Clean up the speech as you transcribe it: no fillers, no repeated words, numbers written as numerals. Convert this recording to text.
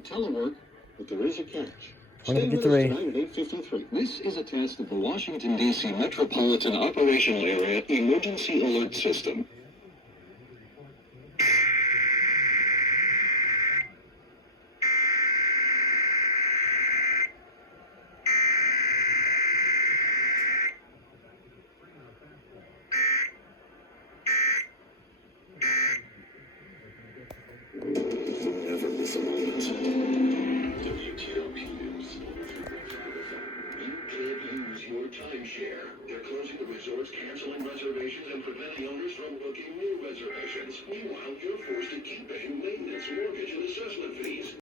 Telework, but there is a catch. Only Stay with us 53. tonight at 8:53. This is a test of the Washington, D.C. Metropolitan Operational Area Emergency Alert System. Never miss a moment. WTOP News. You can't use your timeshare. They're closing the resorts, canceling reservations, and preventing owners from booking new reservations. Meanwhile, you're forced to keep paying maintenance, mortgage, and assessment fees.